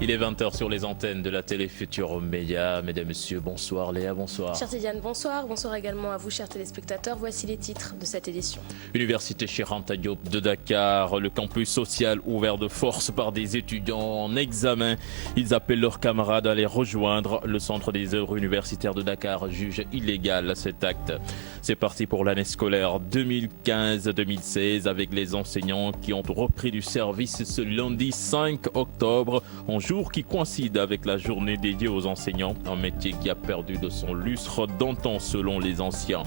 Il est 20h sur les antennes de la télé Futurs Médias. Mesdames, Messieurs, bonsoir. Léa, bonsoir. Chère Tidiane, bonsoir. Bonsoir également à vous, chers téléspectateurs. Voici les titres de cette édition. Université Cheikh Anta Diop de Dakar, le campus social ouvert de force par des étudiants en examen. Ils appellent leurs camarades à les rejoindre. Le centre des œuvres universitaires de Dakar juge illégal cet acte. C'est parti pour l'année scolaire 2015-2016 avec les enseignants qui ont repris du service ce lundi 5 octobre, en jour qui coïncide avec la journée dédiée aux enseignants, un métier qui a perdu de son lustre d'antan selon les anciens.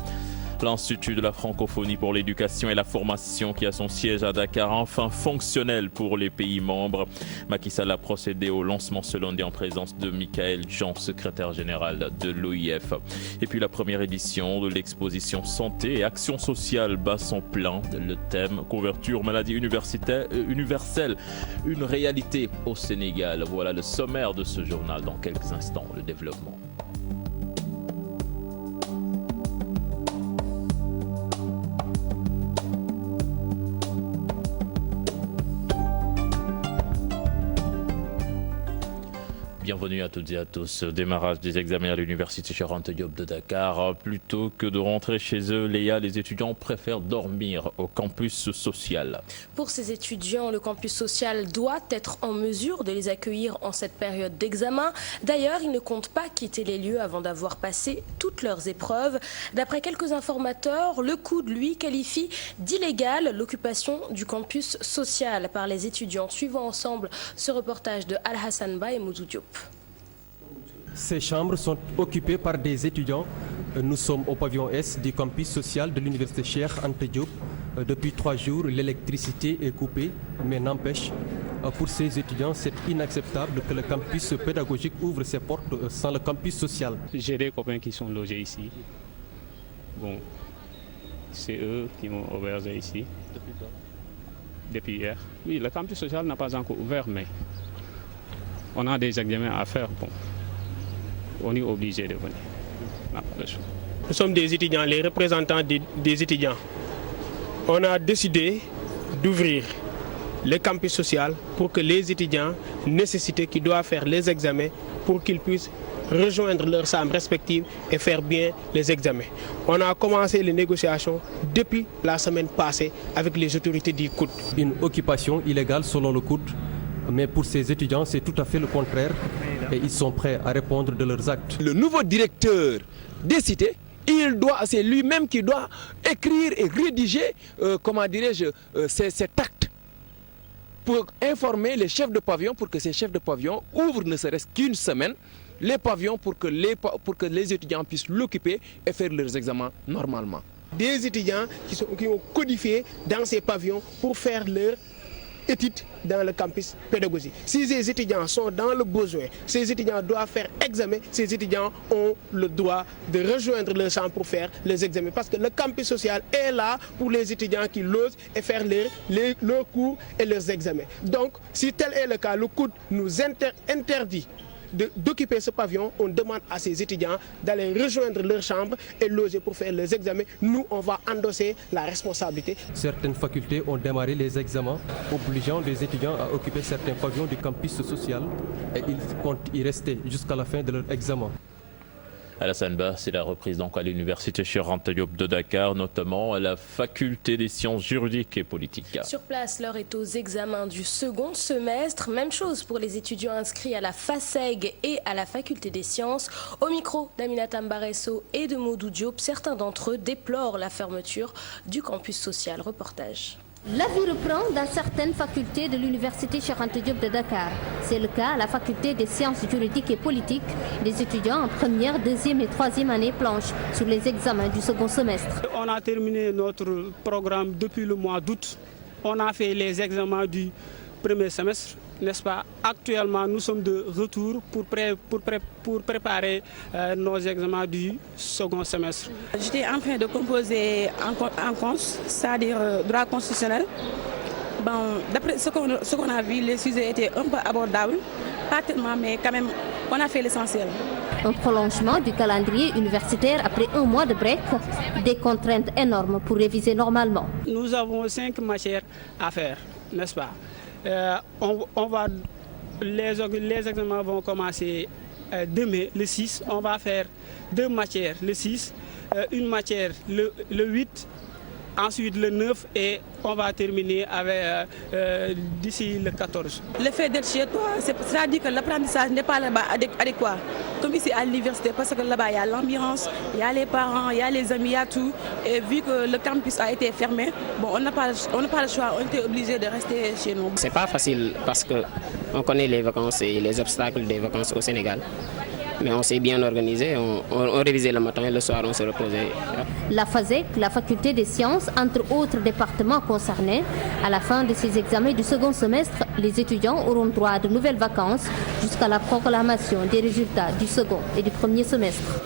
L'Institut de la francophonie pour l'éducation et la formation qui a son siège à Dakar, enfin fonctionnel pour les pays membres. Macky Sall a procédé au lancement ce lundi en présence de Michael Jean, secrétaire général de l'OIF. Et puis la première édition de l'exposition Santé et Action sociale bat son plein. Le thème couverture maladie universelle, une réalité au Sénégal. Voilà le sommaire de ce journal. Dans quelques instants, le développement. Bienvenue à toutes et à tous. Démarrage des examens à l'université Cheikh Anta Diop de Dakar. Plutôt que de rentrer chez eux, Léa, les étudiants préfèrent dormir au campus social. Pour ces étudiants, le campus social doit être en mesure de les accueillir en cette période d'examen. D'ailleurs, ils ne comptent pas quitter les lieux avant d'avoir passé toutes leurs épreuves. D'après quelques informateurs, le COUD, lui, qualifie d'illégal l'occupation du campus social par les étudiants. Suivons ensemble ce reportage de Al-Hassan Ba et Moudou Diop. Ces chambres sont occupées par des étudiants. Nous sommes au pavillon S du campus social de l'université Cheikh Anta Diop. Depuis 3 jours, l'électricité est coupée, mais n'empêche, pour ces étudiants, c'est inacceptable que le campus pédagogique ouvre ses portes sans le campus social. J'ai des copains qui sont logés ici. Bon, c'est eux qui m'ont hébergé ici. Depuis quand? Depuis hier. Oui, le campus social n'a pas encore ouvert, mais on a des examens à faire. Bon, on est obligé de venir. Nous sommes des étudiants, les représentants des étudiants. On a décidé d'ouvrir le campus social pour que les étudiants nécessités qui doivent faire les examens pour qu'ils puissent rejoindre leurs chambres respectives et faire bien les examens. On a commencé les négociations depuis la semaine passée avec les autorités du COUD. Une occupation illégale selon le COUD, mais pour ces étudiants, c'est tout à fait le contraire et ils sont prêts à répondre de leurs actes. Le nouveau directeur des cités, c'est lui-même qui doit écrire et rédiger, cet acte pour informer les chefs de pavillon, pour que ces chefs de pavillon ouvrent ne serait-ce qu'une semaine les pavillons pour que les étudiants puissent l'occuper et faire leurs examens normalement. Des étudiants qui ont codifié dans ces pavillons pour faire leur études dans le campus pédagogique. Si ces étudiants sont dans le besoin, ces étudiants doivent faire examen, ces étudiants ont le droit de rejoindre leur chambre pour faire les examens. Parce que le campus social est là pour les étudiants qui l'osent et faire leurs cours et leurs examens. Donc, si tel est le cas, le COUD nous interdit d'occuper ce pavillon. On demande à ces étudiants d'aller rejoindre leur chambre et loger pour faire les examens. Nous, on va endosser la responsabilité. Certaines facultés ont démarré les examens, obligeant les étudiants à occuper certains pavillons du campus social et ils comptent y rester jusqu'à la fin de leur examen. Alassane Ba, c'est la reprise donc à l'université Cheikh Anta Diop de Dakar, notamment à la faculté des sciences juridiques et politiques. Sur place, l'heure est aux examens du second semestre. Même chose pour les étudiants inscrits à la FASEG et à la faculté des sciences. Au micro d'Aminata Mbaresso et de Moudou Diop, certains d'entre eux déplorent la fermeture du campus social. Reportage. La vie reprend dans certaines facultés de l'université Cheikh Anta Diop de Dakar. C'est le cas à la faculté des sciences juridiques et politiques. Les étudiants en première, deuxième et troisième année planchent sur les examens du second semestre. On a terminé notre programme depuis le mois d'août. On a fait les examens du premier semestre, n'est-ce pas? Actuellement, nous sommes de retour pour préparer nos examens du second semestre. J'étais en train de composer en cons, c'est-à-dire droit constitutionnel. Bon, d'après ce qu'on a vu, les sujets étaient un peu abordables, pas tellement, mais quand même, on a fait l'essentiel. Un prolongement du calendrier universitaire après un mois de break, des contraintes énormes pour réviser normalement. Nous avons 5 matières à faire, n'est-ce pas? On va les examens vont commencer demain, le 6. On va faire 2 matières, le 6, une matière le 8, ensuite le 9 et on va terminer avec d'ici le 14. Le fait d'être chez toi, c'est-à-dire que l'apprentissage n'est pas là-bas adéquat, comme ici à l'université, parce que là-bas il y a l'ambiance, il y a les parents, il y a les amis, il y a tout. Et vu que le campus a été fermé, bon, on n'a pas le choix, on était obligé de rester chez nous. C'est pas facile parce qu'on connaît les vacances et les obstacles des vacances au Sénégal. Mais on s'est bien organisé, on révisait le matin et le soir on se reposait. La FASEC, la faculté des sciences, entre autres départements concernés, à la fin de ces examens du second semestre, les étudiants auront droit à de nouvelles vacances jusqu'à la proclamation des résultats du second et du premier semestre.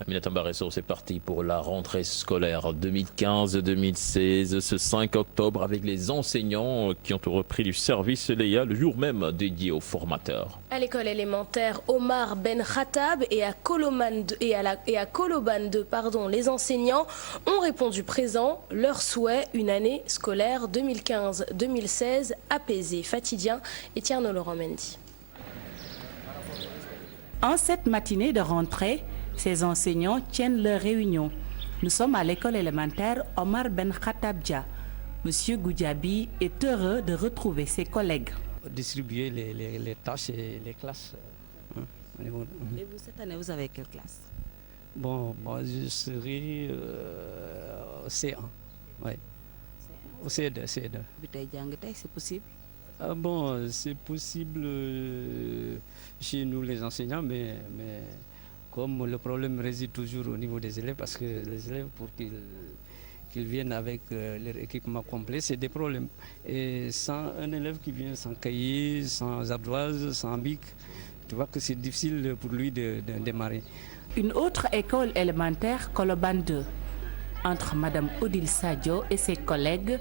Aminata Mbaresso, c'est parti pour la rentrée scolaire 2015-2016, ce 5 octobre, avec les enseignants qui ont repris du service Léa, le jour même dédié aux formateurs. À l'école élémentaire Omar Ben Khattab et à Koloban 2, les enseignants ont répondu présent. Leur souhait, une année scolaire 2015-2016 apaisée. Fatidien et Tierno Laurent Mendy. En cette matinée de rentrée, ces enseignants tiennent leur réunion. Nous sommes à l'école élémentaire Omar Ben Khattab Dia. Monsieur Goudjabi est heureux de retrouver ses collègues. Distribuer les tâches et les classes. Et vous, cette année, vous avez quelle classe? Bon, moi je serai au C1. Oui. Au C2. C'est possible? Bon, c'est possible chez nous les enseignants, mais comme le problème réside toujours au niveau des élèves, parce que les élèves, pour qu'ils viennent avec leur équipement complet, c'est des problèmes. Et sans un élève qui vient sans cahier, sans ardoise, sans bic, tu vois que c'est difficile pour lui de démarrer. Une autre école élémentaire, Koloban 2. Entre Madame Odile Sadio et ses collègues,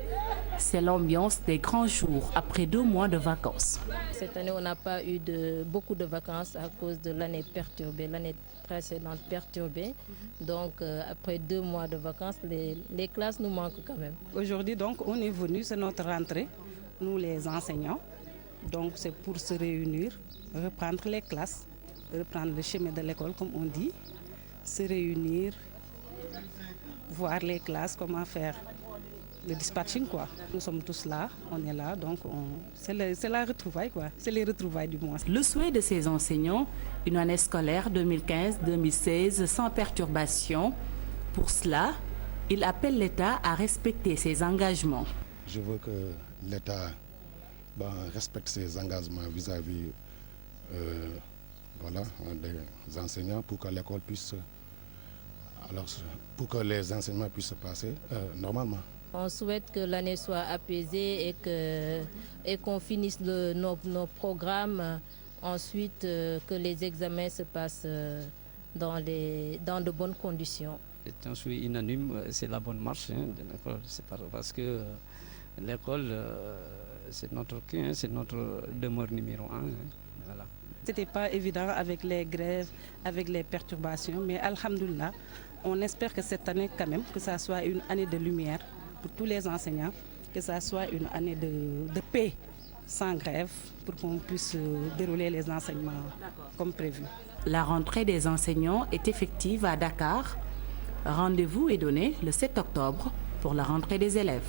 c'est l'ambiance des grands jours après 2 mois de vacances. Cette année, on n'a pas eu beaucoup de vacances à cause de l'année perturbée, l'année précédente perturbée. Donc, après 2 mois de vacances, les classes nous manquent quand même. Aujourd'hui, donc, on est venu, c'est notre rentrée, nous les enseignants. Donc, c'est pour se réunir, reprendre les classes, reprendre le chemin de l'école, comme on dit, se réunir, voir les classes, comment faire le dispatching, quoi. Nous sommes tous là, on est là, donc c'est la retrouvaille, quoi. C'est les retrouvailles du mois. Le souhait de ces enseignants, une année scolaire 2015-2016 sans perturbation. Pour cela, il appelle l'État à respecter ses engagements. Je veux que l'État respecte ses engagements vis-à-vis des enseignants pour que l'école puisse, pour que les enseignements puissent se passer normalement. On souhaite que l'année soit apaisée et qu'on finisse nos programmes. Ensuite, que les examens se passent dans de bonnes conditions. C'est un souhait unanime, c'est la bonne marche de l'école. C'est parce que l'école, c'est notre cœur, c'est notre demeure numéro 1. Voilà. C'était pas évident avec les grèves, avec les perturbations, mais alhamdoulilah, on espère que cette année quand même, que ça soit une année de lumière pour tous les enseignants, que ça soit une année de paix, sans grève, pour qu'on puisse dérouler les enseignements comme prévu. La rentrée des enseignants est effective à Dakar. Rendez-vous est donné le 7 octobre pour la rentrée des élèves.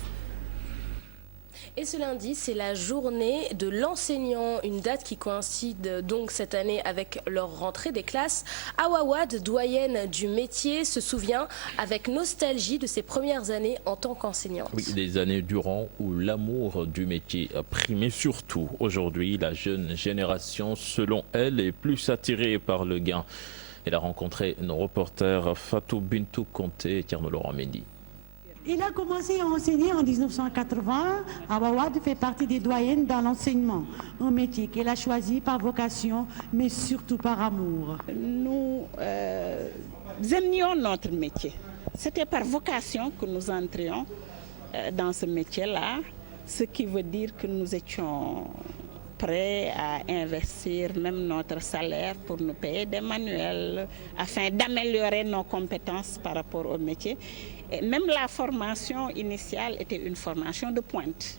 Et ce lundi, c'est la journée de l'enseignant, une date qui coïncide donc cette année avec leur rentrée des classes. Awa Wade, doyenne du métier, se souvient avec nostalgie de ses premières années en tant qu'enseignante. Oui, des années durant où l'amour du métier a primé. Surtout aujourd'hui, la jeune génération, selon elle, est plus attirée par le gain. Elle a rencontré nos reporters Fatou Bintou Conté et Tierno Laurent Mendy. Il a commencé à enseigner en 1980. Awa Wade fait partie des doyennes dans l'enseignement, un métier qu'elle a choisi par vocation, mais surtout par amour. Nous aimions notre métier. C'était par vocation que nous entrions dans ce métier-là, ce qui veut dire que nous étions prêts à investir même notre salaire pour nous payer des manuels, afin d'améliorer nos compétences par rapport au métier. Et même la formation initiale était une formation de pointe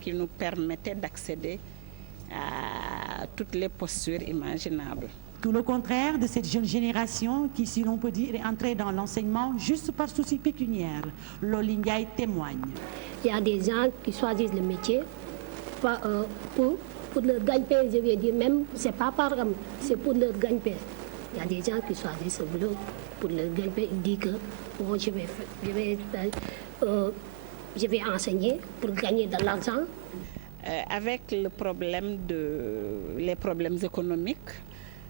qui nous permettait d'accéder à toutes les postures imaginables. Tout le contraire de cette jeune génération qui, si l'on peut dire, est entrée dans l'enseignement juste par souci pécuniaire. Loli Ndiaye témoigne. Il y a des gens qui choisissent le métier pour leur gagne-pain, je vais dire, même, c'est pas par c'est pour leur gagne-pain. Il y a des gens qui choisissent ce boulot pour leur gagne-pain. Ils disent que bon, je vais enseigner pour gagner de l'argent. Avec les problèmes économiques,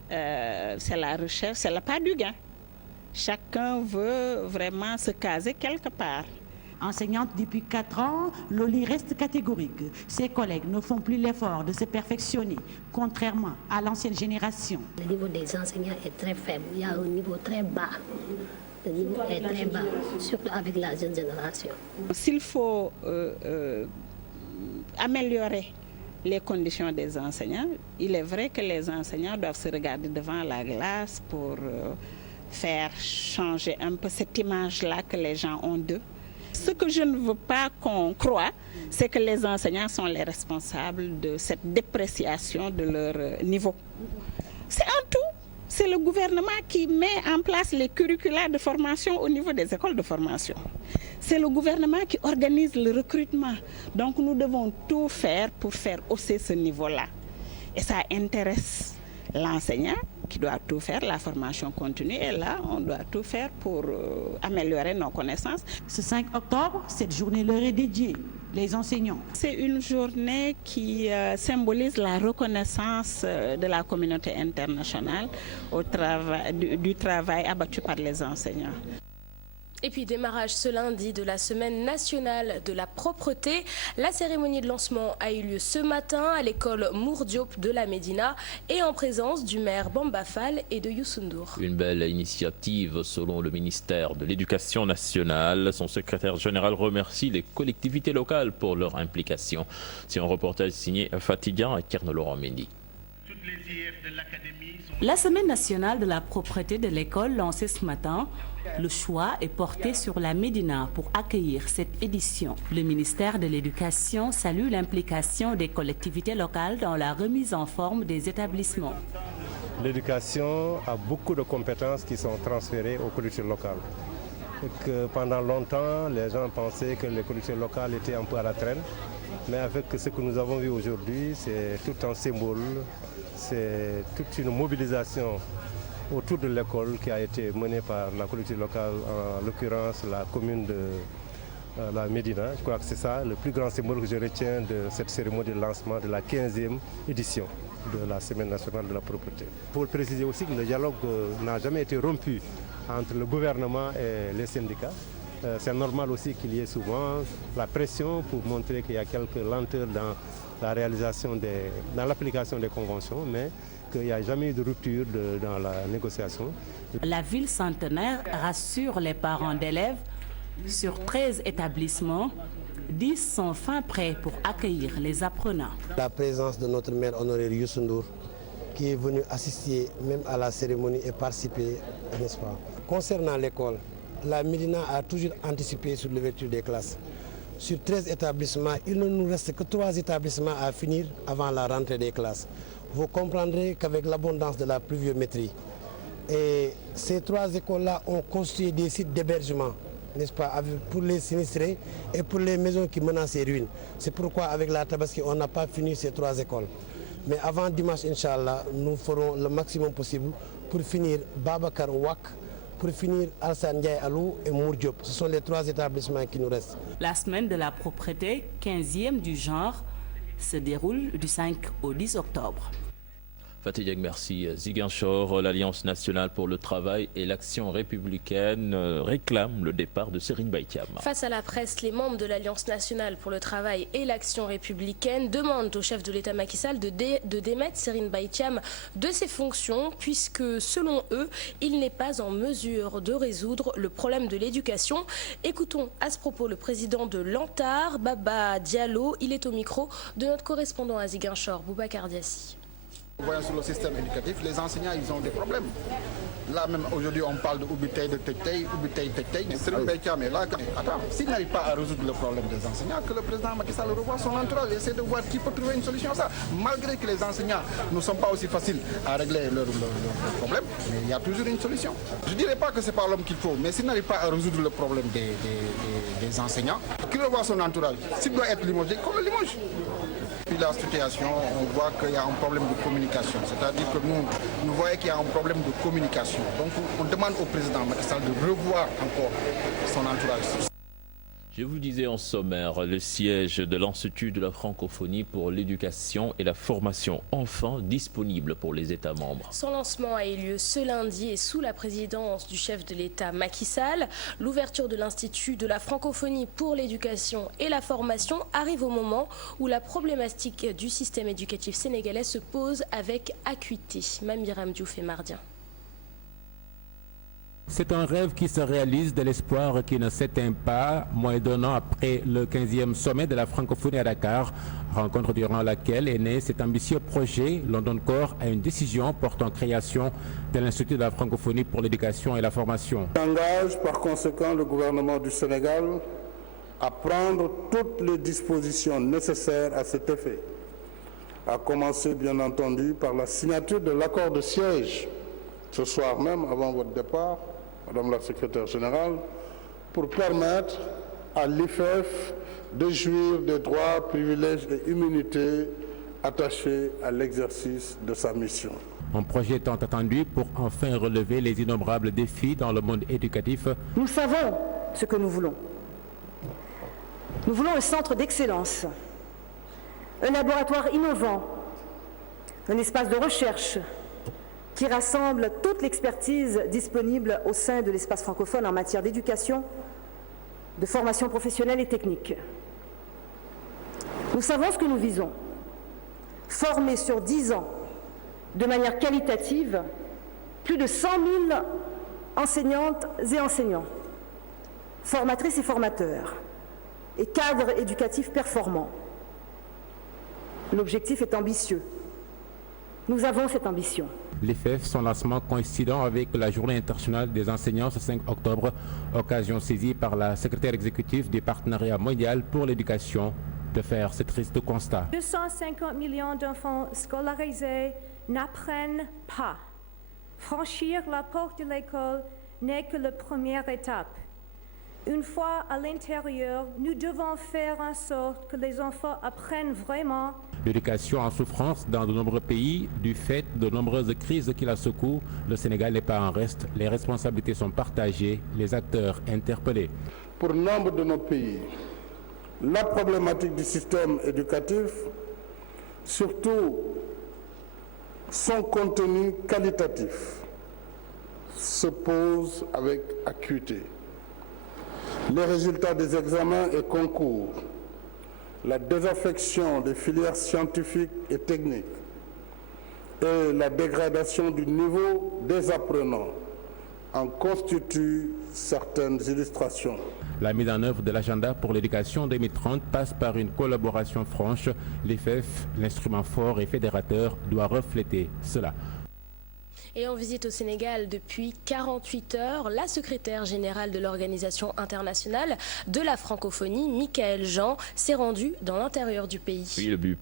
c'est la recherche, c'est la part du gain. Chacun veut vraiment se caser quelque part. Enseignante depuis 4 ans, Loli reste catégorique. Ses collègues ne font plus l'effort de se perfectionner, contrairement à l'ancienne génération. Le niveau des enseignants est très faible. Il y a un niveau très bas. Le niveau est très bas, surtout avec la jeune génération. S'il faut améliorer les conditions des enseignants, il est vrai que les enseignants doivent se regarder devant la glace pour faire changer un peu cette image-là que les gens ont d'eux. Ce que je ne veux pas qu'on croie, c'est que les enseignants sont les responsables de cette dépréciation de leur niveau. C'est un tout. C'est le gouvernement qui met en place les curricula de formation au niveau des écoles de formation. C'est le gouvernement qui organise le recrutement. Donc nous devons tout faire pour faire hausser ce niveau-là. Et ça intéresse l'enseignant qui doit tout faire, la formation continue. Et là, on doit tout faire pour améliorer nos connaissances. Ce 5 octobre, cette journée leur est dédiée. Les enseignants. C'est une journée qui symbolise la reconnaissance de la communauté internationale du travail abattu par les enseignants. Et puis démarrage ce lundi de la semaine nationale de la propreté. La cérémonie de lancement a eu lieu ce matin à l'école Mour Diop de la Médina et en présence du maire Bamba Fall et de Youssou N'Dour. Une belle initiative selon le ministère de l'Éducation nationale. Son secrétaire général remercie les collectivités locales pour leur implication. C'est un reportage signé Fatidia et Kernelaurent Mendy. La semaine nationale de la propreté de l'école lancée ce matin, le choix est porté sur la Médina pour accueillir cette édition. Le ministère de l'Éducation salue l'implication des collectivités locales dans la remise en forme des établissements. L'éducation a beaucoup de compétences qui sont transférées aux collectivités locales. Et que pendant longtemps, les gens pensaient que les collectivités locales étaient un peu à la traîne. Mais avec ce que nous avons vu aujourd'hui, c'est tout un symbole, c'est toute une mobilisation autour de l'école qui a été menée par la collectivité locale, en l'occurrence la commune de la Médina. Je crois que c'est ça le plus grand symbole que je retiens de cette cérémonie de lancement de la 15e édition de la Semaine nationale de la propreté. Pour préciser aussi que le dialogue n'a jamais été rompu entre le gouvernement et les syndicats. C'est normal aussi qu'il y ait souvent la pression pour montrer qu'il y a quelques lenteurs dans la réalisation dans l'application des conventions, mais qu'il n'y a jamais eu de rupture dans la négociation. La ville centenaire rassure les parents d'élèves. Sur 13 établissements, 10 sont fin prêts pour accueillir les apprenants. La présence de notre maire honoraire Youssou N'Dour, qui est venu assister même à la cérémonie et participer, n'est-ce pas? Concernant l'école, la Médina a toujours anticipé sur l'ouverture des classes. Sur 13 établissements, il ne nous reste que 3 établissements à finir avant la rentrée des classes. Vous comprendrez qu'avec l'abondance de la pluviométrie, et ces 3 écoles-là ont construit des sites d'hébergement, n'est-ce pas, pour les sinistrés et pour les maisons qui menacent les ruines. C'est pourquoi avec la Tabaski, on n'a pas fini ces 3 écoles. Mais avant dimanche, Inch'Allah, nous ferons le maximum possible pour finir Babacar Ouak, pour finir Alassane Ndiaye Alou et Mour Diop. Ce sont les 3 établissements qui nous restent. La semaine de la propreté, 15e du genre, se déroule du 5 au 10 octobre. Fatih, merci. Ziguinchor, l'Alliance nationale pour le travail et l'action républicaine réclame le départ de Serine Mbaye Thiam. Face à la presse, les membres de l'Alliance nationale pour le travail et l'action républicaine demandent au chef de l'État Macky Sall de démettre Serine Mbaye Thiam de ses fonctions puisque, selon eux, il n'est pas en mesure de résoudre le problème de l'éducation. Écoutons à ce propos le président de l'ANTAR, Baba Diallo. Il est au micro de notre correspondant à Ziguinchor, Boubacar Diassi. Voyons sur le système éducatif, les enseignants, ils ont des problèmes. Là même aujourd'hui on parle de Ubitei, de Tetei, Ubitei, Tetei. Mais là, attends, s'il n'arrive pas à résoudre le problème des enseignants, que le président Macky Sall revoie son entourage et essaie de voir qui peut trouver une solution à ça. Malgré que les enseignants ne sont pas aussi faciles à régler leurs problèmes, mais il y a toujours une solution. Je ne dirais pas que ce n'est pas l'homme qu'il faut, mais s'il n'arrive pas à résoudre le problème des enseignants, qu'il revoie son entourage. S'il doit être limogé, qu'on le limoge. Puis la situation, on voit qu'il y a un problème de communication. C'est-à-dire que nous voyons qu'il y a un problème de communication. Donc on demande au président Macky Sall de revoir encore son entourage. Je vous disais en sommaire, le siège de l'Institut de la francophonie pour l'éducation et la formation enfin disponible pour les États membres. Son lancement a eu lieu ce lundi et sous la présidence du chef de l'État Macky Sall. L'ouverture de l'Institut de la francophonie pour l'éducation et la formation arrive au moment où la problématique du système éducatif sénégalais se pose avec acuité. Mamiram Diouf et Mardien. C'est un rêve qui se réalise, de l'espoir qui ne s'éteint pas, moins d'un an après le 15e sommet de la francophonie à Dakar, rencontre durant laquelle est né cet ambitieux projet. L'on donne corps à une décision portant création de l'Institut de la francophonie pour l'éducation et la formation. Engage par conséquent le gouvernement du Sénégal à prendre toutes les dispositions nécessaires à cet effet, à commencer bien entendu par la signature de l'accord de siège ce soir même avant votre départ, Madame la secrétaire générale, pour permettre à l'IFEF de jouir des droits, privilèges et immunités attachés à l'exercice de sa mission. Un projet tant attendu pour enfin relever les innombrables défis dans le monde éducatif. Nous savons ce que nous voulons. Nous voulons un centre d'excellence, un laboratoire innovant, un espace de recherche qui rassemble toute l'expertise disponible au sein de l'espace francophone en matière d'éducation, de formation professionnelle et technique. Nous savons ce que nous visons. Former sur 10 ans, de manière qualitative, plus de 100 000 enseignantes et enseignants, formatrices et formateurs, et cadres éducatifs performants. L'objectif est ambitieux. Nous avons cette ambition. L'IFEF, son lancement coïncidant avec la Journée internationale des enseignants ce 5 octobre, occasion saisie par la secrétaire exécutive du Partenariat mondial pour l'éducation de faire ce triste constat. 250 millions d'enfants scolarisés n'apprennent pas. Franchir la porte de l'école n'est que la première étape. Une fois à l'intérieur, nous devons faire en sorte que les enfants apprennent vraiment. L'éducation en souffrance dans de nombreux pays, du fait de nombreuses crises qui la secouent. Le Sénégal n'est pas en reste. Les responsabilités sont partagées, les acteurs interpellés. Pour nombre de nos pays, la problématique du système éducatif, surtout son contenu qualitatif, se pose avec acuité. Les résultats des examens et concours, la désaffection des filières scientifiques et techniques et la dégradation du niveau des apprenants en constituent certaines illustrations. La mise en œuvre de l'agenda pour l'éducation 2030 passe par une collaboration franche. L'IFEF, l'instrument fort et fédérateur, doit refléter cela. Et en visite au Sénégal depuis 48 heures, la secrétaire générale de l'Organisation internationale de la francophonie, Michaëlle Jean, s'est rendue dans l'intérieur du pays. Oui, le but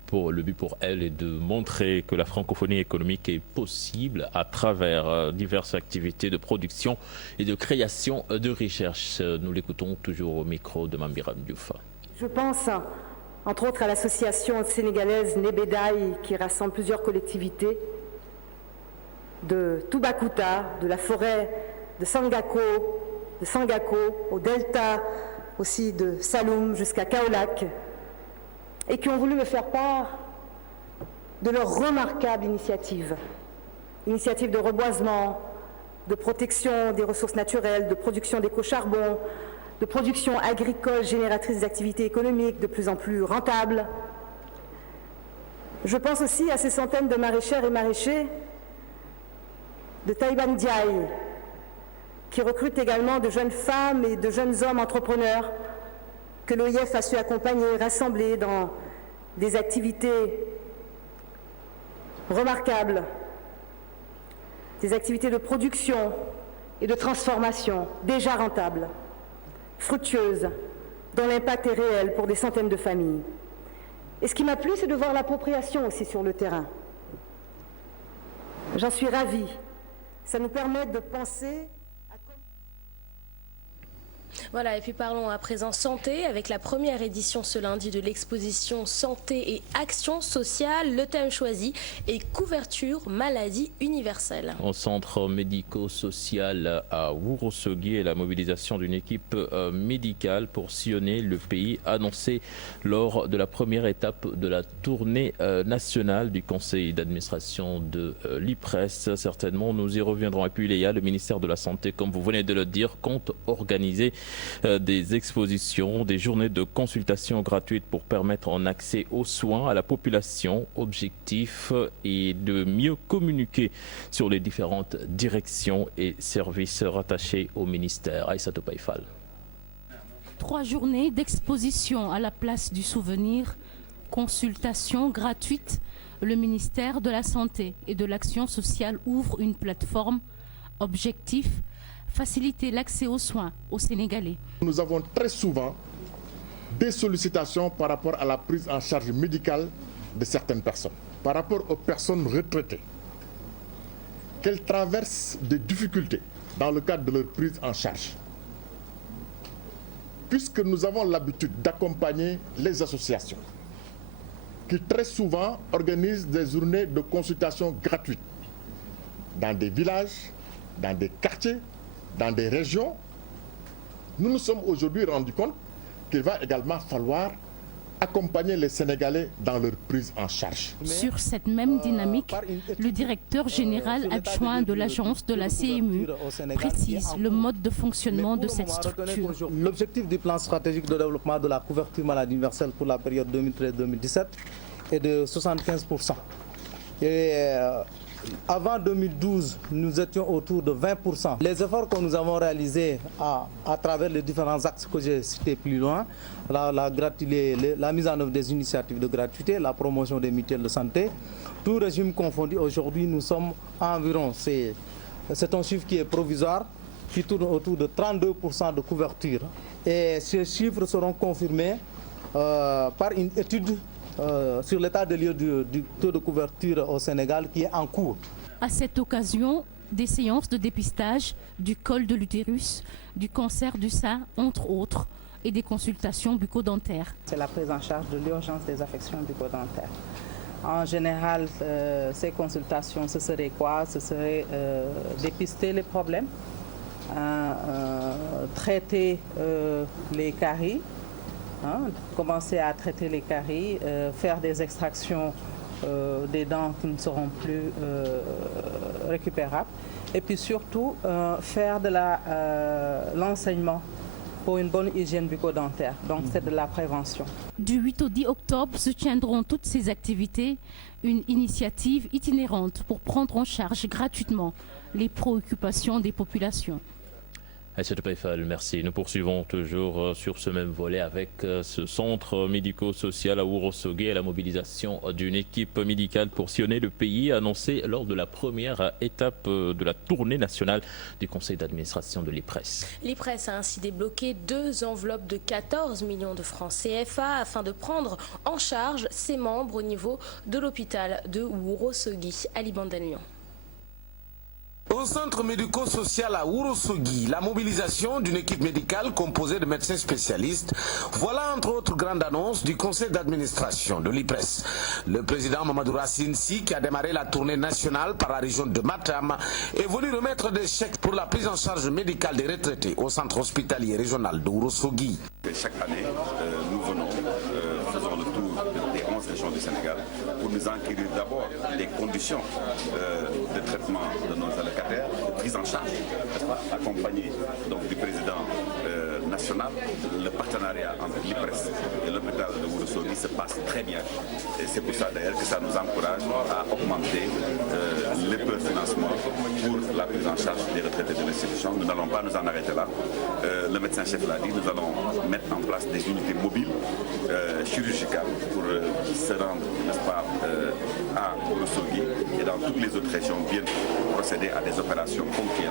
pour elle est de montrer que la francophonie économique est possible à travers diverses activités de production et de création de recherche. Nous l'écoutons toujours au micro de Mamiram Diouf. Je pense entre autres à l'association sénégalaise Nebedaï qui rassemble plusieurs collectivités, de Toubacouta, de la forêt de Sangako, au delta aussi de Saloum jusqu'à Kaolack, et qui ont voulu me faire part de leur remarquable initiative de reboisement, de protection des ressources naturelles, de production d'éco-charbon, de production agricole génératrice d'activités économiques de plus en plus rentables. Je pense aussi à ces centaines de maraîchères et maraîchers de Taïban Diaye, qui recrute également de jeunes femmes et de jeunes hommes entrepreneurs que l'OIF a su accompagner, rassembler dans des activités remarquables des activités de production et de transformation déjà rentables, fructueuses, dont l'impact est réel pour des centaines de familles. Et ce qui m'a plu, c'est de voir l'appropriation aussi sur le terrain. J'en suis ravie. Ça nous permet de penser... Voilà, et puis parlons à présent santé, avec la première édition ce lundi de l'exposition Santé et Action sociale. Le thème choisi est couverture maladie universelle. Au centre médico-social à Ourossogui et la mobilisation d'une équipe médicale pour sillonner le pays annoncée lors de la première étape de la tournée nationale du conseil d'administration de l'IPRES. Certainement, nous y reviendrons. Et puis Léa, le ministère de la Santé, comme vous venez de le dire, compte organiser des expositions, des journées de consultation gratuites pour permettre un accès aux soins à la population. Objectif est de mieux communiquer sur les différentes directions et services rattachés au ministère. Aïssatou Païfal. 3 journées d'exposition à la place du souvenir, consultation gratuite. Le ministère de la Santé et de l'Action sociale ouvre une plateforme. Objectif, faciliter l'accès aux soins aux Sénégalais. Nous avons très souvent des sollicitations par rapport à la prise en charge médicale de certaines personnes, par rapport aux personnes retraitées, qu'elles traversent des difficultés dans le cadre de leur prise en charge. Puisque nous avons l'habitude d'accompagner les associations qui très souvent organisent des journées de consultation gratuites dans des villages, dans des quartiers, dans des régions, nous nous sommes aujourd'hui rendus compte qu'il va également falloir accompagner les Sénégalais dans leur prise en charge. Sur cette même dynamique, le directeur général adjoint de l'agence de la CMU précise le mode de fonctionnement de cette structure. L'objectif du plan stratégique de développement de la couverture maladie universelle pour la période 2013-2017 est de 75%. Et avant 2012, nous étions autour de 20%. Les efforts que nous avons réalisés à travers les différents axes que j'ai cités plus loin, la mise en œuvre des initiatives de gratuité, la promotion des mutuelles de santé, tout régime confondu, aujourd'hui nous sommes à environ, c'est un chiffre qui est provisoire, qui tourne autour de 32% de couverture. Et ces chiffres seront confirmés par une étude sur l'état de lieu du taux de couverture au Sénégal qui est en cours. À cette occasion, des séances de dépistage du col de l'utérus, du cancer du sein, entre autres, et des consultations bucco-dentaires. C'est la prise en charge de l'urgence des affections bucco-dentaires. En général, ces consultations, ce serait quoi? Ce serait dépister les problèmes, traiter les caries, commencer à traiter les caries, faire des extractions des dents qui ne seront plus récupérables, et puis surtout faire de l'enseignement pour une bonne hygiène bucco-dentaire. Donc c'est de la prévention. Du 8 au 10 octobre se tiendront toutes ces activités, une initiative itinérante pour prendre en charge gratuitement les préoccupations des populations. Aïssatou Païfal, merci. Nous poursuivons toujours sur ce même volet avec ce centre médico-social à Ourossogui et la mobilisation d'une équipe médicale pour sillonner le pays annoncée lors de la première étape de la tournée nationale du conseil d'administration de l'IPRES. L'IPRES a ainsi débloqué 2 enveloppes de 14 millions de francs CFA afin de prendre en charge ses membres au niveau de l'hôpital de Ourossogui. Ali Bandalion. Au centre médico-social à Ourossogui, la mobilisation d'une équipe médicale composée de médecins spécialistes, voilà entre autres grandes annonces du conseil d'administration de l'IPRES. Le président Mamadou Racine Sy, qui a démarré la tournée nationale par la région de Matam, est venu remettre des chèques pour la prise en charge médicale des retraités au centre hospitalier régional de Ourossogui. Chaque année, nous venons, faisons le tour des 11 régions du Sénégal pour nous enquérir d'abord des conditions de traitement de nos allocataires, de prise en charge, accompagné donc du président national. Le partenariat entre l'IPRES et l'hôpital de Ourossogui se passe très bien. Et c'est pour ça d'ailleurs que ça nous encourage à augmenter les plans de financement pour la prise en charge des retraités de l'institution. Nous n'allons pas nous en arrêter là. Le médecin-chef l'a dit, nous allons mettre en place des unités mobiles chirurgicales pour se rendre, n'est-ce pas, à Ourossogui et dans toutes les autres régions viennent procéder à des opérations ponctuelles.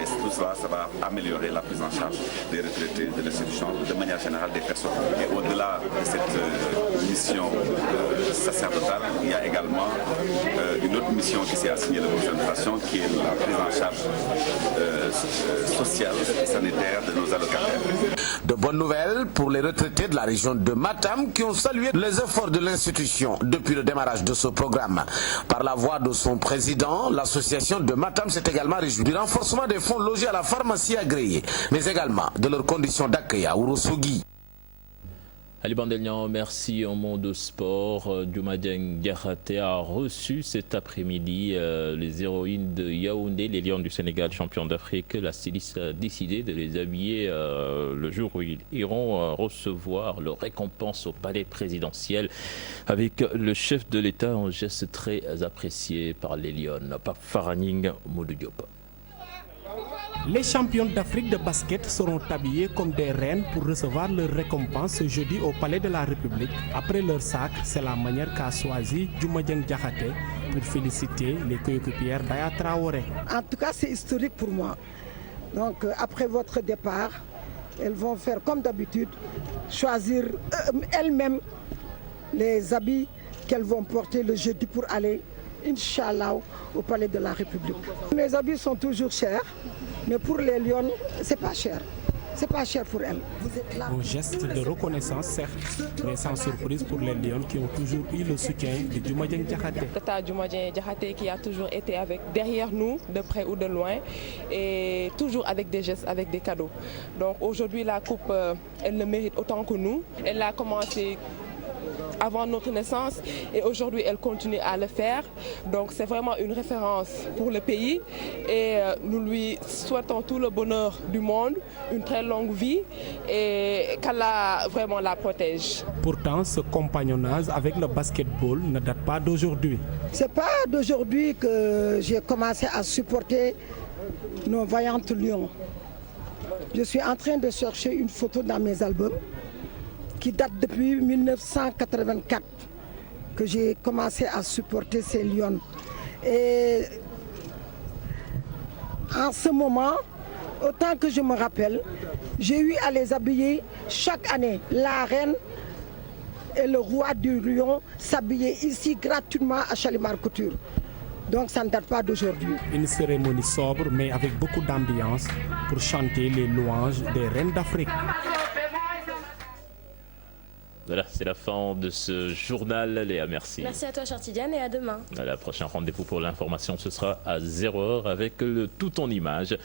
Et tout cela, ça va améliorer la prise en charge des retraités de l'institution, de manière générale des personnes. Et au-delà de cette mission sacerdotale, il y a également une autre mission qui s'est assignée de l'administration, qui est la prise en charge sociale et sanitaire de nos allocataires. De bonnes nouvelles pour les retraités de la région de Matam qui ont salué les efforts de l'institution depuis le démarrage de ce programme. Par la voix de son président, l'association de Matam s'est également réjouie du renforcement des fonds logés à la pharmacie agréée, mais également de leurs conditions d'accueil à Ourossogui. Ali Bandelnian, merci. Au monde de sport, Dioumadieng Diakhaté a reçu cet après-midi les héroïnes de Yaoundé, les Lions du Sénégal, champions d'Afrique. La styliste a décidé de les habiller le jour où ils iront recevoir leur récompense au palais présidentiel avec le chef de l'État, un geste très apprécié par les Lions. Pape Faraning Modou Diop. Les champions d'Afrique de basket seront habillés comme des reines pour recevoir leur récompense ce jeudi au Palais de la République. Après leur sacre, c'est la manière qu'a choisi Dioumadieng Diakhaté pour féliciter les coéquipières d'Aya Traoré. En tout cas, c'est historique pour moi. Donc, après votre départ, elles vont faire comme d'habitude, choisir elles-mêmes les habits qu'elles vont porter le jeudi pour aller, Inch'Allah, au Palais de la République. Les habits sont toujours chers. Mais pour les Lions, c'est pas cher. C'est pas cher pour elles. Un geste de reconnaissance, certes, mais sans surprise pour les Lions qui ont toujours eu le soutien de Dioumadieng Diakhaté. Tata Dioumadieng Diakhaté qui a toujours été derrière nous, de près ou de loin, et toujours avec des gestes, avec des cadeaux. Donc aujourd'hui, la coupe, elle le mérite autant que nous. Elle a commencé avant notre naissance et aujourd'hui elle continue à le faire, donc c'est vraiment une référence pour le pays et nous lui souhaitons tout le bonheur du monde, une très longue vie et qu'Allah vraiment la protège. Pourtant, ce compagnonnage avec le basketball ne date pas d'aujourd'hui. C'est pas d'aujourd'hui que j'ai commencé à supporter nos vaillantes Lions. Je suis en train de chercher une photo dans mes albums qui date depuis 1984 que j'ai commencé à supporter ces Lions. Et en ce moment, autant que je me rappelle, j'ai eu à les habiller chaque année. La reine et le roi du Lion s'habillaient ici gratuitement à Chalimar Couture. Donc ça ne date pas d'aujourd'hui. Une cérémonie sobre mais avec beaucoup d'ambiance pour chanter les louanges des reines d'Afrique. Voilà, c'est la fin de ce journal. Léa, merci. Merci à toi, Chartidiane, et à demain. La prochaine rendez-vous pour l'information, ce sera à 0h avec le tout en images.